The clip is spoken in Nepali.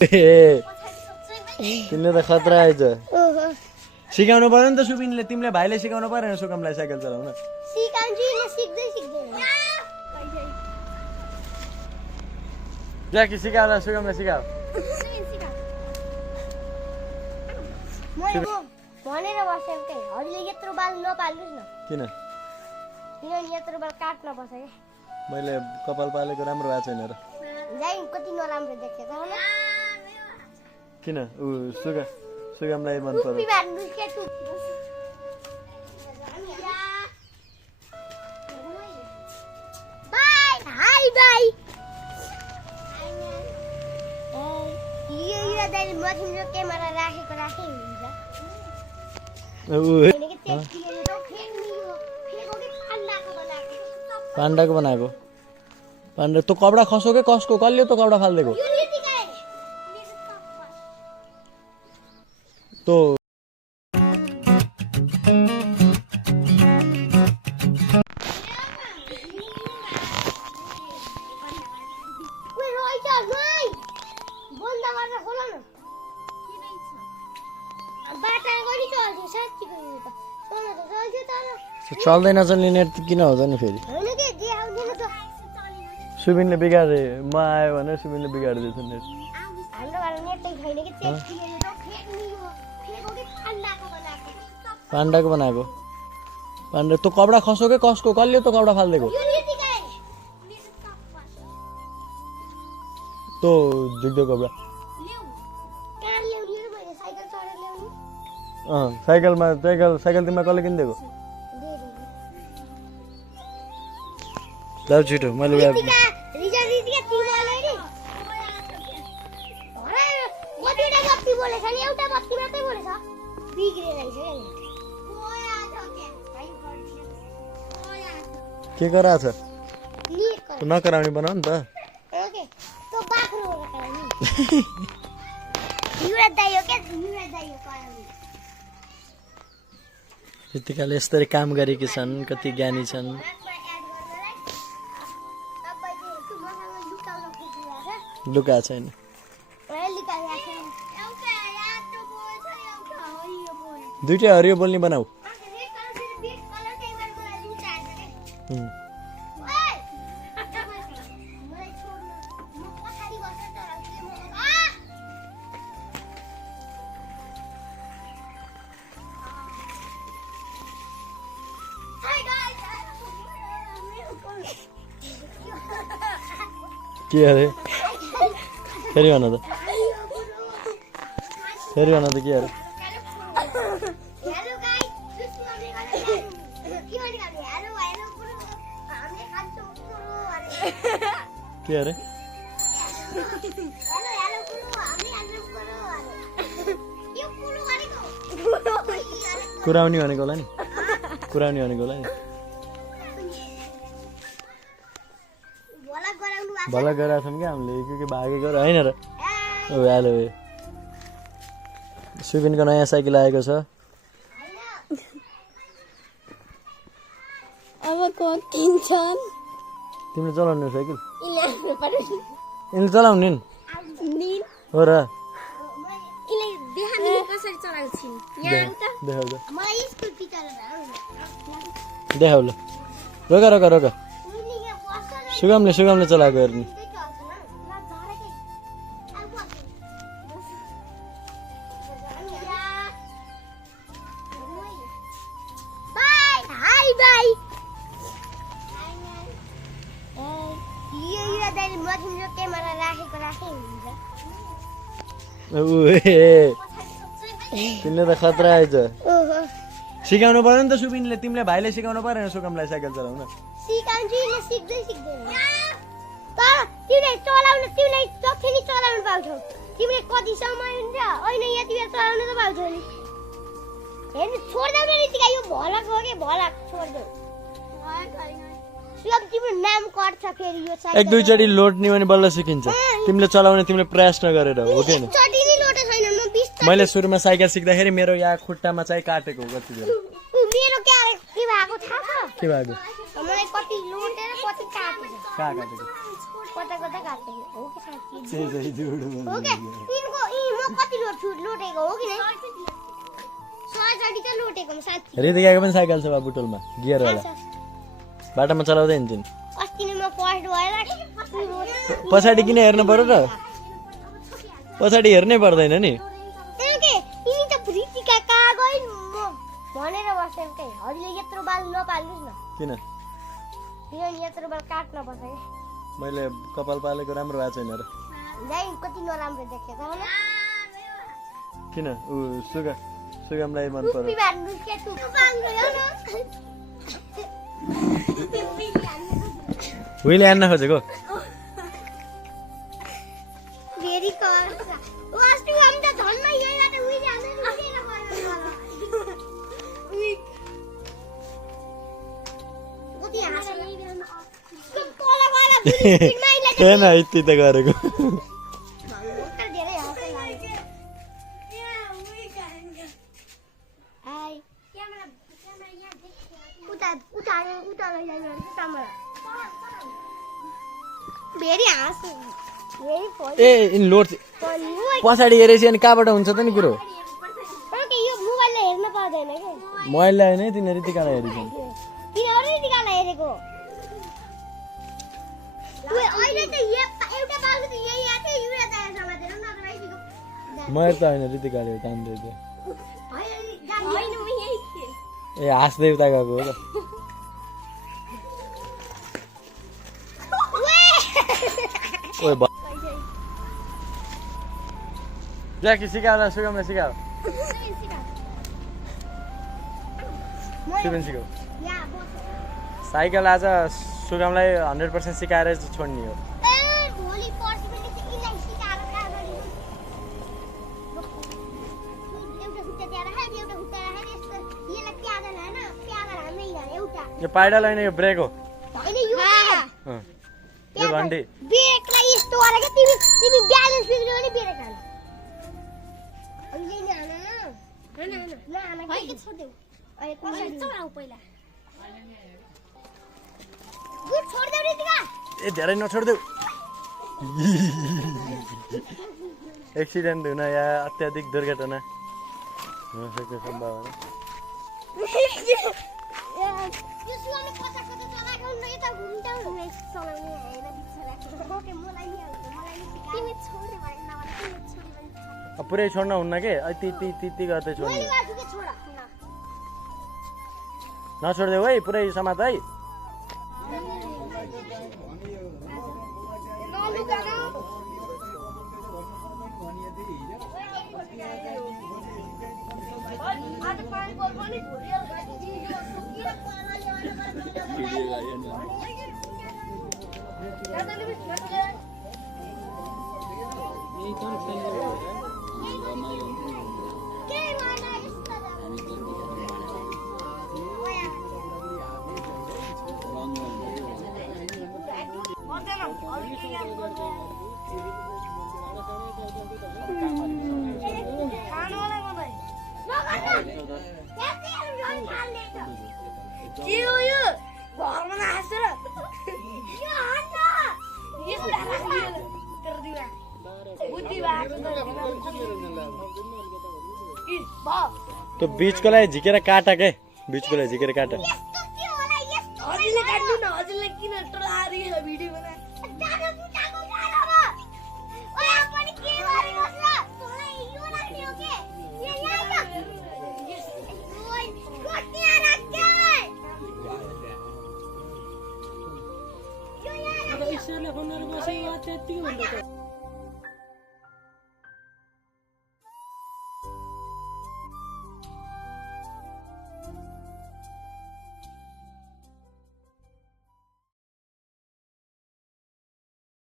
तिमीले त खतरा आएछ सिकाउनु पर्यो नि त सुबिनले तिमीले भाइले सिकाउनु परेन सुगमलाई साइकल चलाउन सिकाउँछु नि सिक्दै सिक्दैन ज्याकी सिकाउला सुगमलाई सिकाऊ भनेर बसेको केहरूले यत्रो बाल नपाल्नुस् न किन किनभने यत्रो बाल काट्न पर्छ क्या मैले कपाल पालेको राम्रो भएको छैन र जाइन कति नराम्रो देखेछ होला किन ऊ सुगमलाई मन पर्यो टुप्पी बार्नुस् के बाई हाई बाई यो दाइले मथिम्रो क्यामेरा राखेको राखे हुन्छ पाण्डाको बनाएको पाण्डा तँ कपडा खसो के कसको कसले तँ कपडा फालिदिएको तो चल्दैन चल्ने नेट किन हुन्छ नि फेरि सुबिनले बिगारे म आयो भने सुबिनले बिगारिदिएछ नेट पाण्डाको बनाएको पाण्डा तँ कपडा खसो के कसको कसले तँ कपडा फालिदिएको तँ झुक्दो कपडा साइकलमा साइकल तिमीलाई कसले किनिदिएको ल छिटो मैले के गराछ नकराउने बनाऊ नि त यतिकाले यस्तरी काम गरेकी छन् कति ज्ञानी छन् लुका छैन दुईटै हरियो बोल्ने बनाऊ के अरे फेरि भन त के अरे के अरे कुराउनी भनेको होला नि भला गराएको छौँ क्या हामीले के भागेको होइन र हेलो सुबिनको नयाँ साइकल आएको छ अब किन्छन् तिमीले चलाउने साइकल यिनले चलाउने नि हो र देखाउ ल रोक सुगमले चलाएको हेर्ने तिमीले त खतरा आएछ सिकाउनु पर्यो नि त सुबिनले तिमीले भाइले सिकाउनु परेन सुगमलाई साइकल चलाउन सिकाउँछु नि सिक्दै सिक्दैन तर तिमीले चलाउन तिमीले जति चलाउन पाउँछौ तिमीले कति समय हुन्छ होइन यति बेला चलाउन त पाउँछौ नि हेर्नु छोड्दै नि तिका यो भलक हो के भलक छोड्दै सब तिम्रो नाम कट्छ फेरि यो साइकल एक दुई चोटी लोड्ने भने बल्ल सिकिन्छ तिमीले चलाउने तिमीले प्रयास नगरेर हो के चोटी नि लोटे छैन म 20 मैले सुरुमा साइकल सिक्दाखेरि मेरो यहाँ खुट्टामा चाहिँ काटेको कति बेला मेरो के भएको थाहा छ के भएको मलाई कति लोटेर कति काटेको कहाँ काटेको कति कता कता काट्दै हो कि साथी सही जोड हो के तिनको म कति लोटेको हो कि नै 100 त लोटेको म साथी रितिकाको पनि साइकल छ बा बुटोलमा गियर वाला बाटामा चलाउँदै हिँड्छिन् अस्ति नै म फर्स्ट भएर पछाडि किन हेर्नु पर्यो र पछाडि हेर्नै पर्दैन नि के तिमी त रितिका कहाँ गइन् म भनेर बसेन के हरिले यत्रो बाल नपाल्नुस् न किन किन यत्रो बाल काट्न पर्छ के मैले कपाल पालेको राम्रो भएको छैन र जाई कति नराम्रो देखेको हो किन उ सुगमलाई मन पर्यो टुप्पी बार्नु के तु बाङ्गो हो न उहिले आन्न खोजेको भेरी कर्स वास्तु हम त धनमा यही बाटे उहिले आन्न उहिले कति हाँस कोला कोला बुढी हेन यति त गरेको धेरै हाँस लाग्यो हाय क्यामेरा यहाँ देख उता लैजानु सामरा भेरी हाँस very phone A in load पछाडि हेरेपछि अनि कहाँबाट हुन्छ त नि कुरो ओके यो मोबाइलले हेर्न पाउँदैन के मैले होइन तिनीहरू रितिकालाई हेरेछन् तिनीहरू रितिकालाई हेरेको अहिले त एउटा बालको त यही आएको थियो एउटा दाया समातेर नत्र मैले त होइन रितिकाले तान्दै थियो होइन म यही थिएँ ए हाँस्दै उता गएको हो त ओए ज्याकी सिकाउ सुगमलाई सिकाऊ सुगम सिकाऊ साइकल आज सुगमलाई 100% सिकाएर छोड्ने हो यो पाइडल होइन यो ब्रेक हो यो घन्टी ब्रेकलाई यस्तो गरेको तिमी ब्यालेन्स बिग्रियो भने ब्रेक हाल अहिले नि हान न भाइ के छोड्देऊ अहिले चलाऊ पहिला गुड छोड्देऊ रितिका ए धेरै नछोड्देऊ एक्सिडेन्ट हुन या अत्याधिक दुर्घटना हुन सक्ने सम्भावना यो सुवाले कता कता चलाएको न यता घुम्टाउ चलाउने हैन बिचरा ओके मलाई नि सिकाउ तिमी छोड्ने भएन भने तिमी छोड्ने पुरै छोड्न हुन्न के ती गर्दै छोड्नु मैले गर्छु के छोड नछोड्देऊ है पुरै समात है तो बीच को लाई झिकेर काटा के बीच को लाई झिकेर काटा हजुरले काट्नु न हजुरले किन टलारी भिडियो बना दादा पुटाको गाडोमा ओए पनि के गरेको छ तँलाई यो लाग्ने हो के यहाँ ओए कति राख्छ यो यहाँ अब ईश्वरले फोन गरेर बसेको त्यतिकै भन्दै